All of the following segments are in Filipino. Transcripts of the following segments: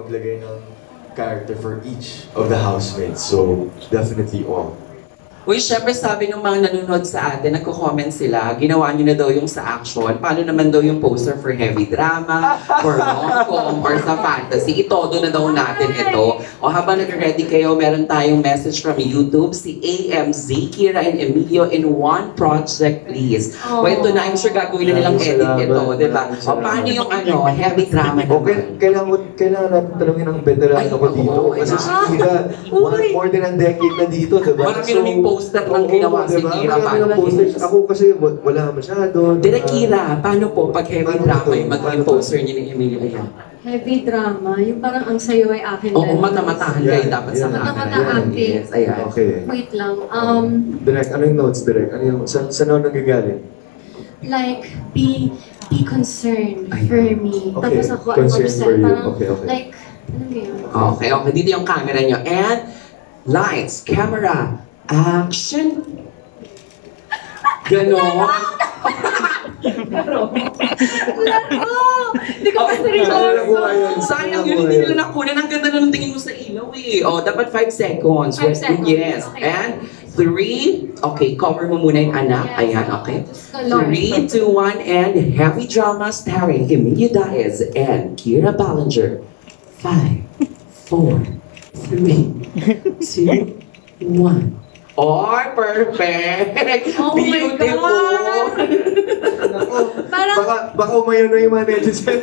maglagay ng character for each of the housemates. So, definitely all. Uy, syempre sabi ng mga nanonood sa atin, nagko-comment sila, ginawa niyo na daw yung sa action. Paano naman daw yung poster for heavy drama, for rom-com, or sa fantasy? Itodo na daw natin ito. O habang nag-ready kayo, meron tayong message from YouTube, si AMZ, Kira and Emilio in one project, please. O ito na, I'm sure gagawin na nilang edit ito, di ba? O paano yung heavy drama Okay, naman? kailangan natin tanongin ng veterano ko dito. Kasi si Kira, more than a decade na dito, diba? Marami poster ng ginawa si Kira. Marami ng posters. Ako kasi wala masyado. Direk Kira, paano po pag heavy drama yung maging poster niyo ni Emilio? Ayan. Heavy drama, yung parang ang sayo ay akin Oo, lang. mata-matahan kayo dapat sa camera. Mata-matahan acting. Yes, ayan. Okay. Wait lang. Direk, ano yung notes, Direk? Ano yung, saan ako nagagaling? Like, be concerned for me. Okay, Tapos ako, I'm concerned upset. for you. Parang, Okay. like, ano yun? Okay, okay. Dito yung camera niyo. And, lights, camera, action. Ganon. Laro! Hindi ko pa seryoso! Sayang yun, hindi nila nakunan. Ang ganda na ng tingin mo sa ilaw eh. Oh, dapat 5 seconds. 5 seconds. Yes. Okay. And 3, okay, cover mo muna yung anak. Yes. Ayan, okay. Just the Lord. 3, 2, 1, and heavy drama starring Emilio Diaz and Kira Ballinger. 5, 4, 3, 2, 1. Oh, perfect! Oh my Beautiful! Parang, Baka umayon na yung mga netizens.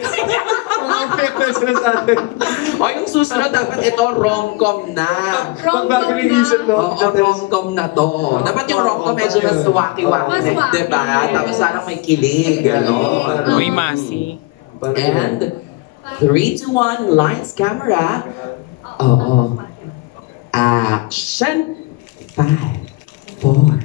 Sila sa atin. O, yung susunod, dapat ito rom-com na. rom-com Pag-recognition, na. no? Oo, rom-com na to. Dapat yung rom-com medyo mas waki-waki, Mas waki, diba? yes. Tapos parang may kilig, gano'n. Uy, Masi. And 3, 2, 1, lights, camera. Oo. Action! 5, 4,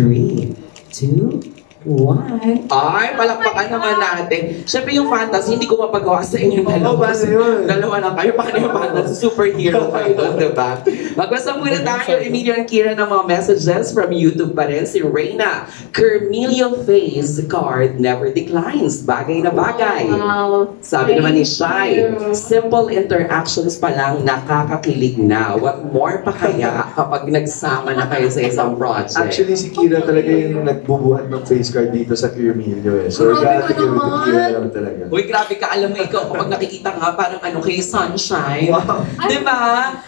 3, 2, 1. Ay, palakpakan naman natin. Siyempre yung fantasy, hindi ko mapagawa sa inyong dalawa. paano yun? Dalawa lang kayo. Paano yung fantasy? Superhero kayo doon, diba? Magbasa muna tayo, Emilio and Kira, ng mga messages from YouTube pa rin. Si Reyna, Carmelio Face card never declines. Bagay na bagay. Wow. Sabi naman ni Thank Shai, you. simple interactions pa lang nakakakilig na. What more pa kaya kapag nagsama na kayo sa isang project? Actually, si Kira talaga yung nagbubuhat ng face card dito sa Carmelio eh. So, Grabe ka regarding with naman. Kira lang talaga. Uy, grabe ka. Alam mo ikaw, kapag nakikita nga, parang kay Sunshine. Wow. Di ba?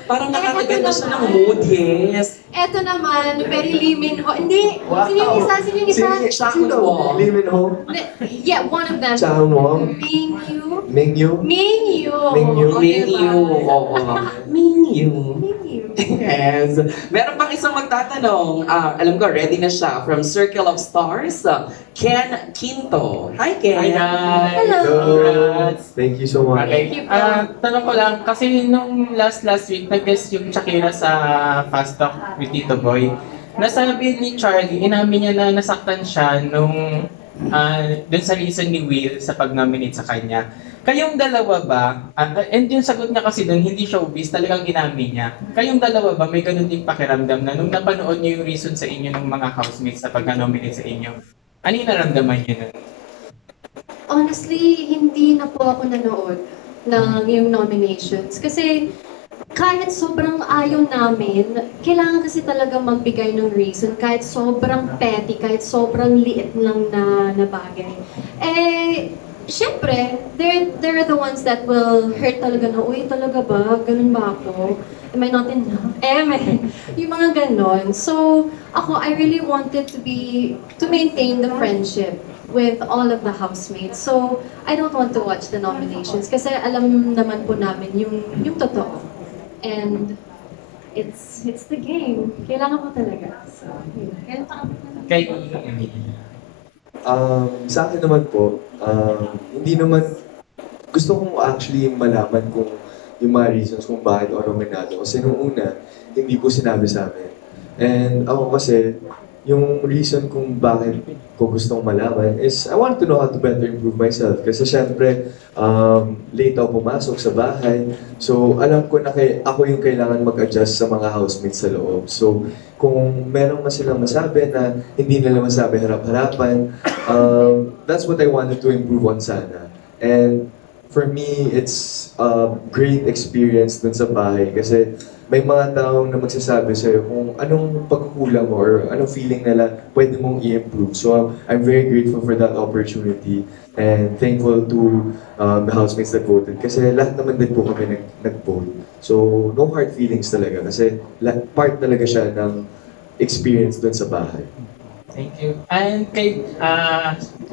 Parang nakakaganda siya ng mood, yes. Eto naman, very Lee Min Ho. Hindi! Sino yung isa? Sino yung isa? Sino? Lee Min Ho? Yeah, one of them. Chang Wong? Ming Yu. Ming Yu? Ming Yu. Ming Yu? Oh, Mingyu. diba? Oo. Mingyu. Ming Yu. Yes. Meron pang isang magtatanong. Alam ko, ready na siya. From Circle of Stars, Ken Quinto. Hi, Ken. Hi guys! Hello. Congrats! Thank you so much. Thank you po. Tanong ko lang, kasi nung last week, nag-guest yung Shakira sa Fast Talk with Tito Boy. Nasabi ni Charlie, inamin niya na nasaktan siya nung dun sa reason ni Will sa pag-nominate sa kanya. Kayong dalawa ba, and yung sagot niya kasi dun, hindi showbiz, talagang inamin niya. Kayong dalawa ba, may ganun din pakiramdam na nung napanood niyo yung reason sa inyo ng mga housemates sa pag-nominate sa inyo, ano yung naramdaman niyo nun? Honestly, hindi na po ako nanood ng yung nominations. Kasi kahit sobrang ayaw namin, kailangan kasi talaga magbigay ng reason. Kahit sobrang petty, kahit sobrang liit lang na bagay. Eh, syempre, they're the ones that will hurt talaga na, uy, talaga ba? Ganun ba ako? Am I not enough? Yung mga ganon. So, ako, I really wanted to maintain the friendship with all of the housemates. So, I don't want to watch the nominations kasi alam naman po namin yung totoo. And it's the game. Kailangan ko talaga. So, yun. Kay Sa akin naman po, hindi naman, gusto kong actually malaman kung yung mga reasons kung bakit ako nominado. Kasi nung una, hindi po sinabi sa amin. And ako kasi, yung reason kung bakit ko gustong malaman is I want to know how to better improve myself. Kasi syempre, late ako pumasok sa bahay. So, alam ko na ako yung kailangan mag-adjust sa mga housemates sa loob. So, kung meron man silang masabi na hindi nila masabi harap-harapan, that's what I wanted to improve on sana. And for me, it's a great experience dun sa bahay kasi may mga taong na magsasabi sa'yo kung anong pagkukulang mo or anong feeling nila pwede mong i-improve. So I'm very grateful for that opportunity and thankful to the housemates that voted kasi lahat naman din po kami nag-vote. So no hard feelings talaga kasi part talaga siya ng experience dun sa bahay. Thank you. And kay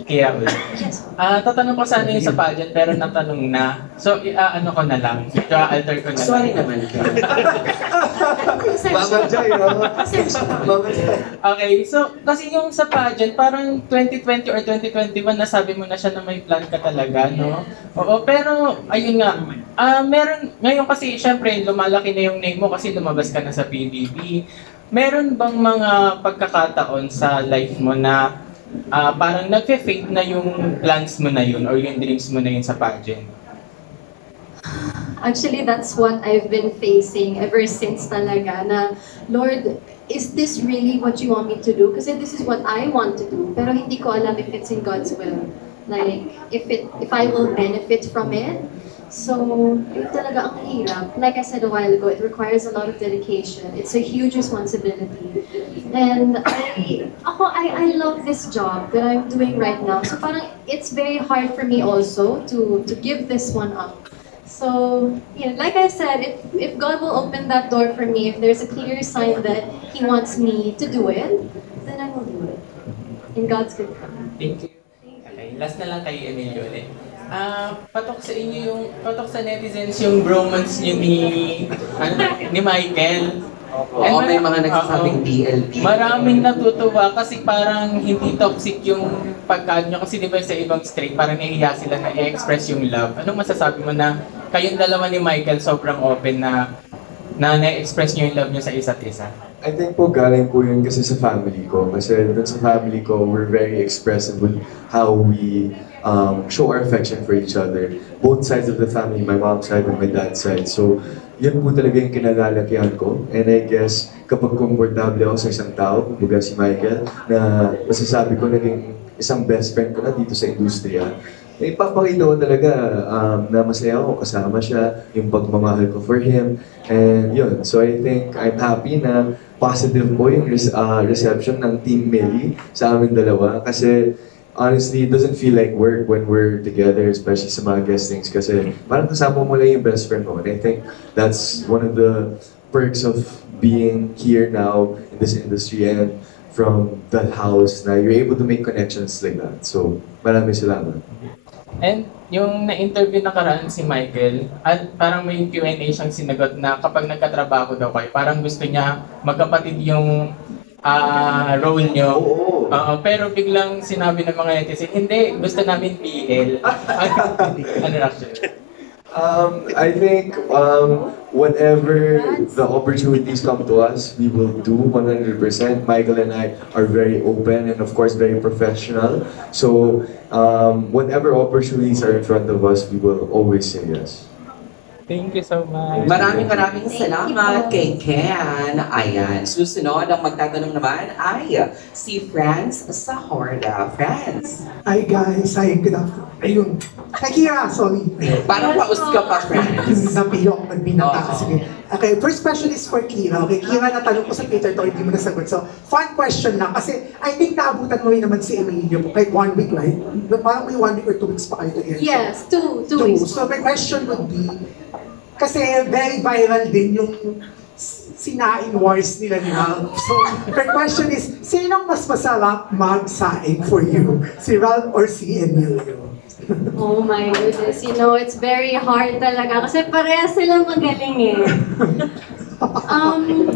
Kira ulit. Yes. Tatanong ko sana yung sa pageant pero natanong na. So, ano ko na lang. Alter ko na lang. Sorry naman ka. Mama Jai, no? Mama Jai. Okay, so kasi yung sa pageant, parang 2020 or 2021, nasabi mo na siya na may plan ka talaga, no? Oo, pero ayun nga, meron, ngayon kasi syempre lumalaki na yung name mo kasi lumabas ka na sa PBB. Meron bang mga pagkakataon sa life mo na parang nagfe-fade na yung plans mo na yun or yung dreams mo na yun sa pageant? Actually, that's what I've been facing ever since talaga na, Lord, is this really what you want me to do? Kasi this is what I want to do, pero hindi ko alam if it's in God's will. Like, if I will benefit from it. So, yun talaga ang hirap. Like I said a while ago, it requires a lot of dedication. It's a huge responsibility. And I love this job that I'm doing right now. So parang it's very hard for me also to give this one up. So, yeah, like I said, if God will open that door for me, if there's a clear sign that He wants me to do it, then I will do it. In God's good time. Thank you. Okay, last na lang kay Emilio ulit. Patok sa inyo patok sa netizens yung bromance niyo ni Michael. Oo, may mga nagsasabing DLP. Maraming natutuwa kasi parang hindi toxic yung pagkaan nyo. Kasi di ba sa ibang straight, parang nahihiya sila na i-express yung love. Anong masasabi mo na kayong dalawa ni Michael sobrang open na na-express nyo yung love nyo sa isa't isa? I think po galing po yun kasi sa family ko. Kasi dun sa family ko, we're very expressive with how we show our affection for each other. Both sides of the family, my mom's side and my dad's side. So, yun po talaga yung kinagalakihan ko. And I guess, kapag komportable ako sa isang tao, kumbaga si Michael, na masasabi ko naging isang best friend ko na dito sa industriya, ipapakita ko talaga na masaya ako kasama siya, yung pagmamahal ko for him, and yun. So I think I'm happy na positive po yung reception ng Team Melly sa amin dalawa kasi honestly, it doesn't feel like work when we're together, especially sa mga guestings kasi parang kasama mo lang yung best friend mo. And I think that's one of the perks of being here now in this industry and from that house na you're able to make connections like that. So, maraming salamat. And yung na-interview nakaraan si Michael, at parang may Q&A siyang sinagot na kapag nagkatrabaho daw kayo, parang gusto niya magkapatid yung role nyo. Oo. Pero biglang sinabi ng mga netizen, hindi, gusto namin PL. Ano reaction? I think whatever the opportunities come to us, we will do 100%. Michael and I are very open and of course very professional. So whatever opportunities are in front of us, we will always say yes. Thank you so much. Maraming salamat kay Ken. Ayan, susunod ang magtatanong naman ay si Franz Sahorda. Franz. Hi guys, hi, good afternoon. Ayun. Hi Kira, sorry. Parang paus ka pa, Franz. Napiyok, nagbinata. Oo. Sige. Okay, first question is for Kira. Okay, Kira, natanong ko sa Twitter to, hindi mo nasagot. So, fun question lang. Kasi I think naabutan mo rin naman si Emilio kahit 1 week, right? Parang may 1 week or 2 weeks pa kayo to answer. Yes, two weeks. So, my question would be, kasi very viral din yung sinaing wars nila ni Ralph. So, my question is, sinong mas masarap magsaing for you? Si Ralph or si Emilio? Oh my goodness, you know, it's very hard talaga kasi parehas silang magaling eh.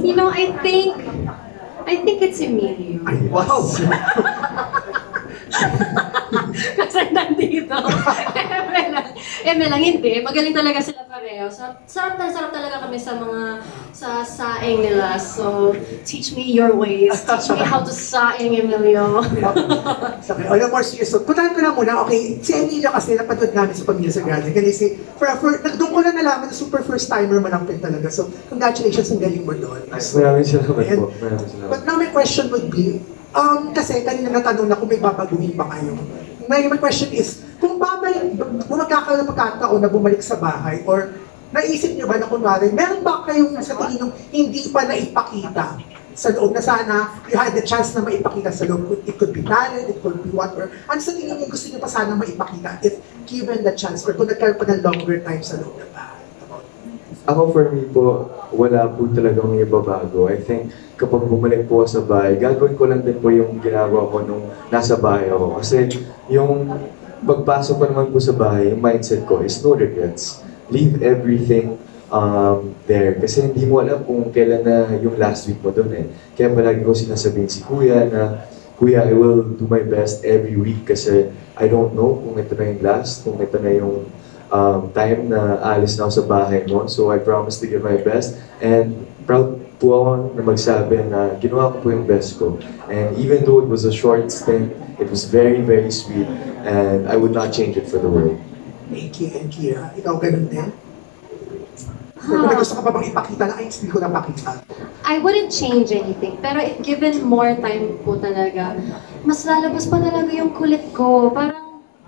You know, I think it's Emilio. Ay, wow! Kasi nandito. Eme lang, hindi. Magaling talaga sila pareho. Sarap talaga kami sa mga saing nila. So, teach me your ways. Teach me how to saing, Emilio. Okay, on a more serious note, puntahan ko na muna, okay, si Emilio kasi napanood namin sa Pamilya Sagrada. Kasi doon ko lang nalaman na super first timer mo lang din talaga. So, congratulations, ang galing mo doon. Maraming salamat po. Maraming salamat. But now my question would be, kasi kanina natanong na kung may babaguhin ba kayo. My question is, Kung magkakaroon ng pagkataon na bumalik sa bahay, or naisip niyo ba na kunwari, meron ba kayong sa tingin nyo hindi pa naipakita sa loob na sana you had the chance na maipakita sa loob? It could be talent, it could be what, or ano sa tingin niyo gusto niyo pa sana maipakita if given the chance, or kung nagkaroon pa ng longer time sa loob ng bahay? Ako for me po, wala po talagang ibabago. I think kapag bumalik po sa bahay, gagawin ko lang din po yung ginagawa ko nung nasa bahay ako. Kasi yung pagpasok ko naman po sa bahay, yung mindset ko is no regrets. Leave everything there. Kasi hindi mo alam kung kailan na yung last week mo doon eh. Kaya palagi ko sinasabihin si Kuya na, Kuya, I will do my best every week kasi I don't know kung ito na yung last, kung ito na yung time na alis na ako sa bahay mo. So I promise to give my best. And proud po ako na magsabi na ginawa ko po yung best ko. And even though it was a short stint, it was very, very sweet. And I would not change it for the world. Thank you, and Kira. Ikaw ganun din? Kung may gusto ka pa bang ipakita na, ay, hindi ko napakita. I wouldn't change anything. Pero if given more time po talaga, mas lalabas pa talaga yung kulit ko. Parang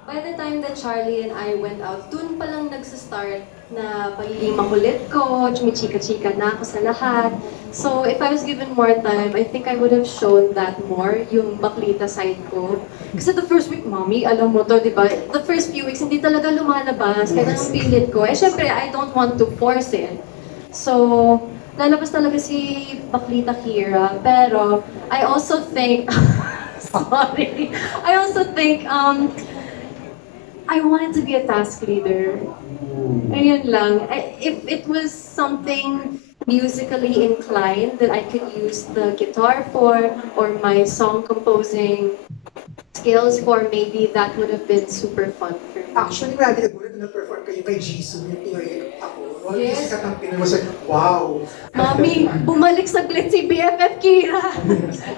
by the time that Charlie and I went out, dun pa lang nagsa-start na pagiging makulit ko, chumichika-chika na ako sa lahat. So if I was given more time, I think I would have shown that more, yung baklita side ko. Kasi the first week, Mommy, alam mo to, di ba? The first few weeks, hindi talaga lumalabas. Kaya ang pilit ko. Eh syempre, I don't want to force it. So, lalabas talaga si Baklita Kira. Pero, I also think, sorry, I also think, I wanted to be a task leader. Ayun lang. If it was something musically inclined that I could use the guitar for, or my song composing skills for, maybe that would have been super fun for me. Actually, marami nagulat na perform kayo kay Jisoo, yung Pinoy ako. Yes. Sikat ang Pinoy, was like, wow! Mommy, bumalik saglit si BFF Kira.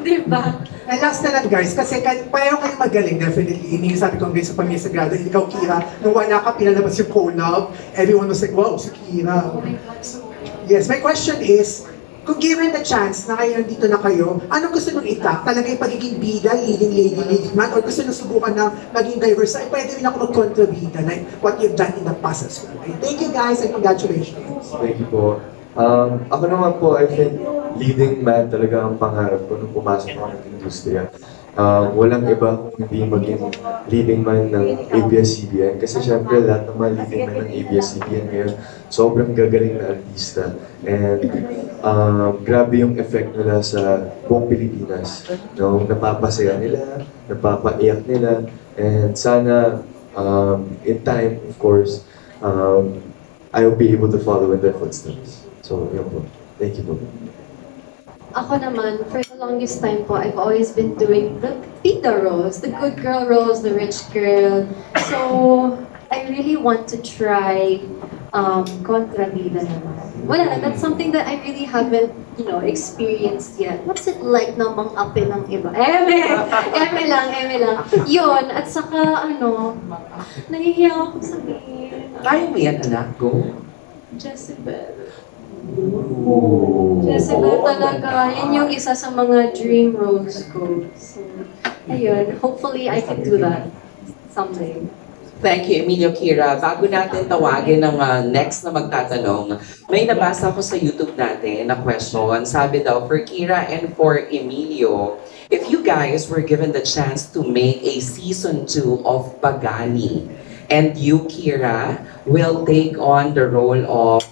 Di ba? And last na lang guys, kasi pareho kayo magaling, definitely. Ini sabi ko ngayon sa Pamilya Sagrado, ikaw Kira, nung wala ka, pinalabas yung collab, everyone was like, wow, si Kira. Oh my God, so Yes, my question is, kung given the chance na kayo nandito na kayo, anong gusto nung itak? Talaga yung pagiging bida, leading lady, leading man, or gusto nung subukan na maging diverse? Ay, pwede rin ako mag-contribita, like what you've done in the past as well. Okay? Thank you guys and congratulations. Thank you po. Ako naman po, I think leading man talaga ang pangarap ko nung pumasok ako ng industriya. Walang iba kung hindi maging leading man ng ABS-CBN. Kasi syempre lahat ng mga leading man ng ABS-CBN ngayon, sobrang gagaling na artista. And grabe yung effect nila sa buong Pilipinas. No? Napapasaya nila, napapaiyak nila, and sana in time, of course, I will be able to follow in their footsteps. So, yun po. Thank you po. Ako naman, for the longest time po, I've always been doing the bida roles, the good girl roles, the rich girl. So, I really want to try kontrabida naman. Wala, that's something that I really haven't, experienced yet. What's it like na mang-ape ng iba? Eme lang. Yun, at saka nahihiya ako sabihin. Kaya mo yan, anak ko? Jezebel. Jezebel talaga. Yan yung isa sa mga dream roles ko. So, ayun. Hopefully, I can do that someday. Thank you, Emilio Kira. Bago natin tawagin ng next na magtatanong, may nabasa ko sa YouTube natin na question. Sabi daw, for Kira and for Emilio, if you guys were given the chance to make a season 2 of Pagani, and you, Kira, will take on the role of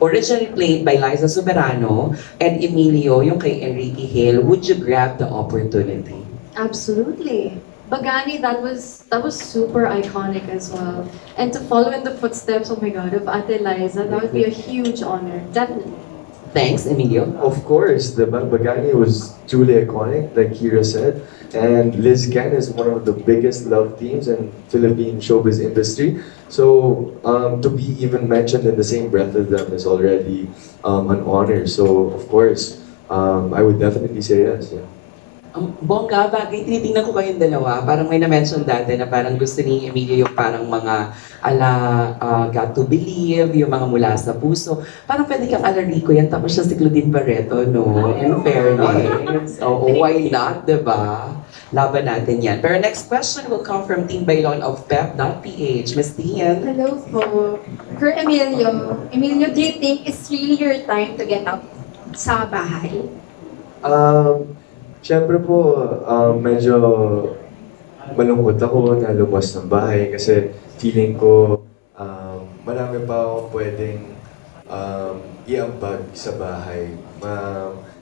originally played by Liza Soberano, and Emilio, yung kay Enrique Hill, would you grab the opportunity? Absolutely. Bagani, that was super iconic as well. And to follow in the footsteps, oh my God, of Ate Liza, that would be a huge honor, definitely. Thanks, Emilio. Of course, the Bagani was truly iconic, like Kira said. And Liz Can is one of the biggest love teams in Philippine showbiz industry. So to be even mentioned in the same breath as them is already an honor. So of course, I would definitely say yes. Yeah. Ang bongga, bagay, tinitingnan ko kayong dalawa. Parang may na-mention dati na parang gusto ni Emilio yung parang mga Got to Believe, yung mga mula sa puso. Parang pwede kang ala Rico yan, tapos siya si Claudine Barreto, no? In fairness. Oo, why not, diba? Laban natin yan. Pero next question will come from Team Bailon of Pep.ph. Miss Tian. Hello po. For Emilio, do you think it's really your time to get out sa bahay? Siyempre po, medyo malungkot ako na lumabas ng bahay kasi feeling ko marami pa akong pwedeng iambag sa bahay.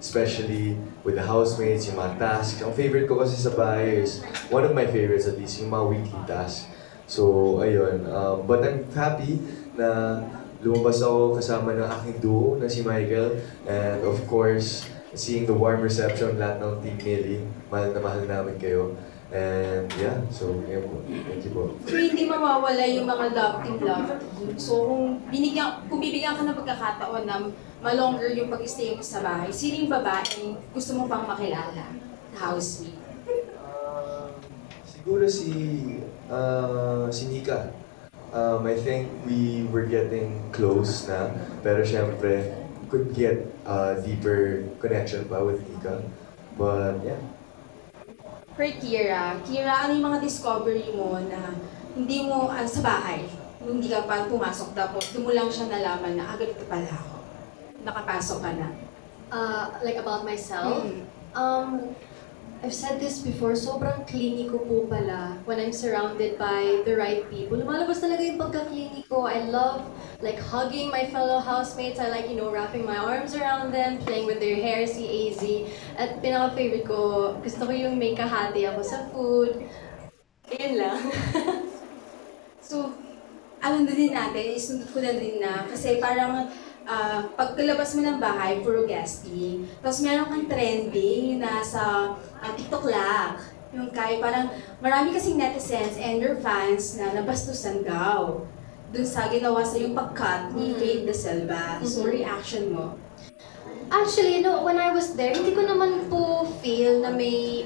Especially with the housemates, yung mga tasks. Ang favorite ko kasi sa bahay is, one of my favorites at least, yung mga weekly tasks. So, ayun. But I'm happy na lumabas ako kasama ng aking duo na si Michael. And of course, seeing the warm reception lahat ng Team Millie. Mahal na mahal namin kayo. And yeah, so yun po. Thank you po. So hindi mawawala yung mga love team. So kung bibigyan ka ng pagkakataon na malonger yung pag-stay mo sa bahay, sino yung babaeng gusto mo pang makilala? Housemate. Siguro si Nika. I think we were getting close na, pero syempre, could get a deeper connection pa with Nika. But yeah. For Kira, ano yung mga discovery mo na hindi mo sa bahay, hindi ka pa pumasok, tapos doon mo lang siya nalaman na ganito pala ako. Nakapasok ka na. Like about myself, I've said this before, sobrang clingy ko po pala when I'm surrounded by the right people. Lumalabas talaga yung pagka-clingy ko. I love like hugging my fellow housemates. I like, wrapping my arms around them, playing with their hair, si AZ. At pinaka-favorite ko, gusto ko yung may kahati ako sa food. Ayun lang. So, ano na din natin, isundot ko na din na, kasi parang pagkalabas mo ng bahay, puro guesting. Tapos meron kang trending na sa TikTok lang. Yung parang marami kasing netizens and your fans na nabastusan daw dun sa ginawa sa yung pag-cut ni Faith De Silva. So, reaction mo? Actually, when I was there, hindi ko naman po feel na may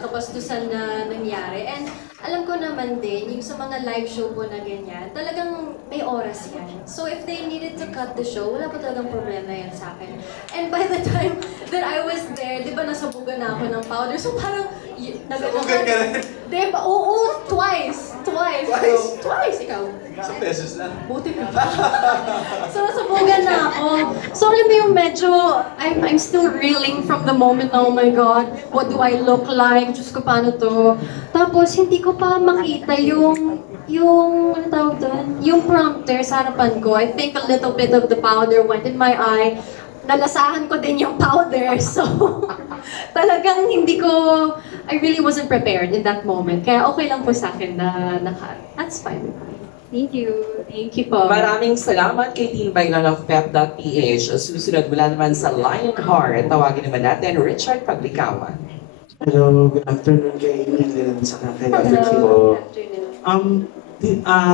kabastusan na nangyari. And alam ko naman din, yung sa mga live show po na ganyan, talagang may oras yan. So if they needed to cut the show, wala pa talagang problema yan sa akin. And by the time that I was there, di ba nasabugan na ako ng powder? So parang, Sabugan ka rin? Di ba? Oo, twice. Twice, ikaw. Isang pesos lang. Buti pa. So, nasabugan na ako. So, alam mo yung medyo, I'm still reeling from the moment na, oh my God, what do I look like? Diyos ko, paano to? Tapos, hindi ko pa makita yung ano tawag doon? Yung prompter sa harapan ko. I think a little bit of the powder went in my eye. Nalasahan ko din yung powder. So, talagang I really wasn't prepared in that moment. Kaya okay lang po sa akin na that's fine. Thank you. Thank you po. Maraming salamat kay Team Bailon of Pep.ph. Susunod mula naman sa Lionheart, tawagin naman natin Richard Paglikawan. Hello, good afternoon kay Emilio sa kay Ricky. Hello. Afternoon.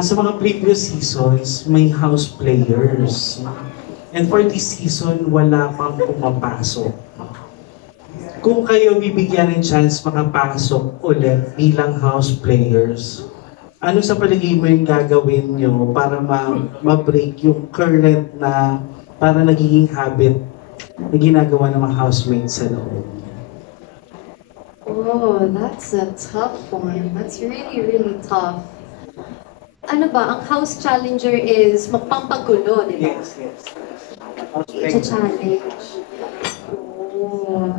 Sa mga previous seasons, may house players. And for this season, wala pang pumapasok. Kung kayo bibigyan ng chance makapasok ulit bilang house players, ano sa palagay mo yung gagawin nyo para ma-break yung current na para nagiging habit na ginagawa ng mga housemates sa loob? Oh, that's a tough one. That's really, really tough. Ano ba, ang house challenger is magpampagulo, di ba? Yes. It's a challenge. Oh.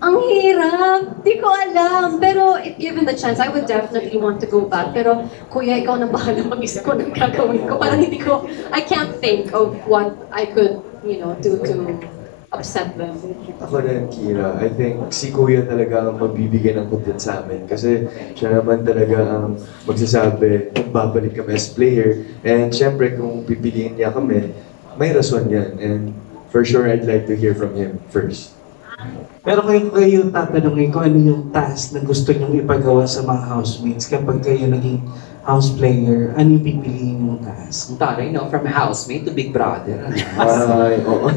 Ang hirap! Di ko alam. Pero if given the chance, I would definitely want to go back. Pero kuya, ikaw na bahala mag-isip ko ng gagawin ko. Parang I can't think of what I could, do to upset them. Ako rin, Kira. I think si Kuya talaga ang magbibigay ng content sa amin. Kasi siya naman talaga ang magsasabi kung babalik kami as player. And syempre, kung pipiliin niya kami, may rason yan. And for sure, I'd like to hear from him first. Pero kayo tatanungin ko ano yung task na gusto niyong ipagawa sa mga housemates kapag kayo naging house player, ano yung pipiliin mong task? Ang taray, no? From housemate to Big Brother. Ay, oo.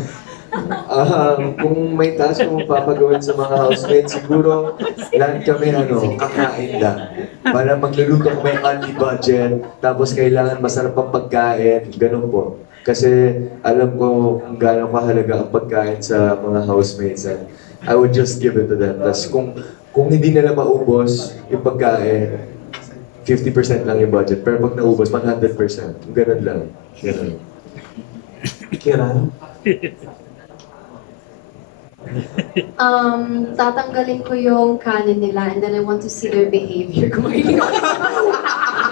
Kung may task kung papagawin sa mga housemates, siguro lahat kami kakain lang. Para magluluto kung may only budget, tapos kailangan masarap ang pagkain, ganun po. Kasi alam ko kung gaano kahalaga ang pagkain sa mga housemates and I would just give it to them. Tapos kung hindi nila maubos yung pagkain, 50% lang yung budget. Pero pag naubos, 100%. Ganun lang. Ganun. Kira? Tatanggalin ko yung canon nila and then I want to see their behavior kung magiging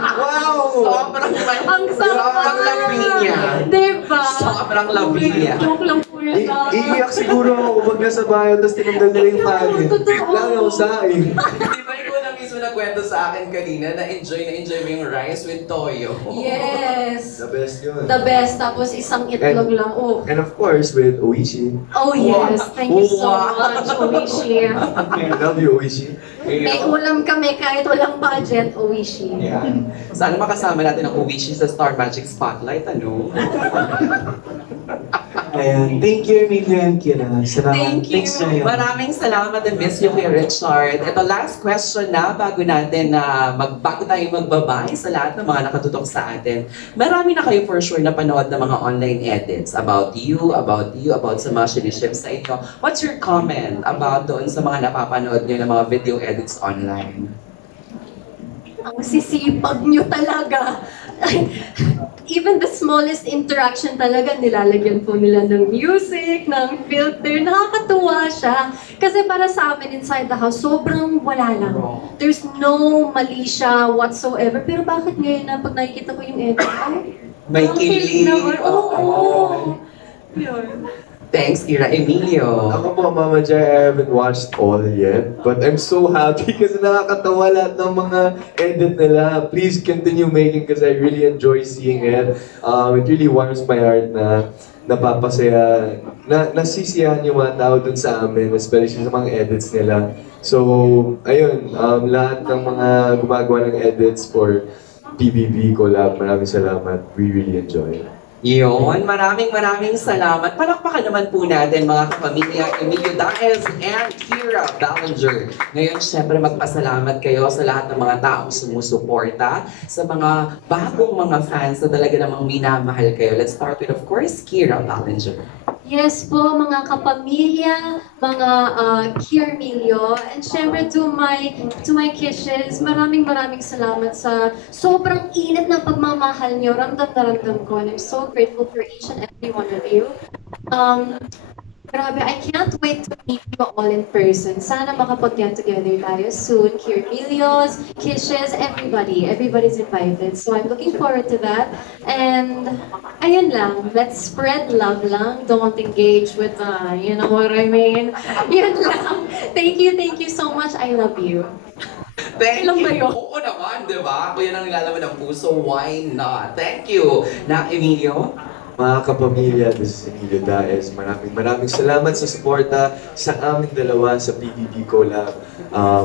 Wow! Sobrang Ang sobrang labi niya. Diba? Sobrang labi niya. Joke lang po yun. Iiyak siguro ako pag nasa bayo, tapos tinanggal nila yung kanin. Totoo. Lang ako sa akin. Di ba ikaw na mismo nagkwento sa akin kanina na enjoy mo yung rice with toyo? Yes. The best yun. The best. Tapos isang itlog lang. Oh. And of course, with Oishi. Oh yes. Thank you so Wow. much, Oishi. I love you, Oishi. May ulam kami kahit walang budget, Oishi. Yeah. Sana makasama natin ang Uwishi sa Star Magic Spotlight, ano? Ayan. Thank you, Emilio and Kira. Salamat. Thank you. Thanks, Jayon. Maraming salamat and miss you, Kuya Richard. Ito, last question na bago natin bago tayo magbabay sa lahat ng mga nakatutok sa atin. Marami na kayo for sure na panood ng mga online edits about you, about sa mga siniship sa inyo. What's your comment about doon sa mga napapanood nyo ng mga video edits online? Ang sisipag nyo talaga. Even the smallest interaction talaga, nilalagyan po nila ng music, ng filter. Nakakatuwa siya. Kasi para sa amin inside the house, sobrang wala lang. There's no mali siya whatsoever. Pero bakit ngayon na pag nakikita ko yung edit, May kilig. Oo. Yun. Thanks, Kira Emilio. Ako po, Mama Jai, I haven't watched all yet. But I'm so happy kasi nakakatawa lahat ng mga edit nila. Please continue making because I really enjoy seeing it. It really warms my heart na napapasaya, nasisiyahan yung mga tao dun sa amin, especially sa mga edits nila. So, ayun, lahat ng mga gumagawa ng edits for PBB collab, maraming salamat. We really enjoy it. Yun, maraming salamat. Palakpakan naman po natin mga kapamilya Emilio Daez and Kira Ballinger. Ngayon, syempre magpasalamat kayo sa lahat ng mga taong sumusuporta, sa mga bagong mga fans na talaga namang minamahal kayo. Let's start with, of course, Kira Ballinger. Yes po, mga kapamilya, mga Kirmilyo, and syempre to my kisses, maraming salamat sa sobrang init na pagmamahal niyo. Ramdam na ramdam ko, and I'm so grateful for each and every one of you. Grabe, I can't wait to meet you all in person. Sana makapag-get together tayo soon. Kirmilios, kisses, everybody's invited. So I'm looking forward to that. And ayun lang, let's spread love lang. Don't engage with, you know what I mean? Yun lang. Thank you so much. I love you. Thank Ilan ba you. yun? Oo naman, di ba? Kung yan ang nilalaman ng puso, why not? Thank you. Na, Emilio? Mga kapamilya, this is Emilio Daez. Maraming salamat sa suporta sa aming dalawa sa PBB Collab.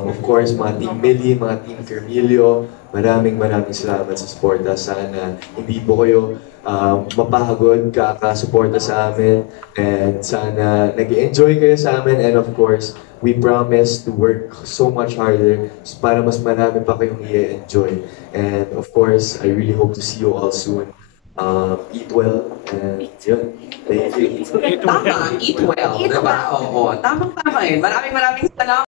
Of course, mga Team Millie, mga Team Carmilio, maraming salamat sa suporta. Sana hindi po kayo mapahagod kakasuporta sa amin. And sana nag-enjoy kayo sa amin. And of course, we promise to work so much harder para mas marami pa kayong i-enjoy. And of course, I really hope to see you all soon. Eat well, and yun, thank you. Tama, eat well, di ba? Oo, tamang-tama yun. Maraming salamat.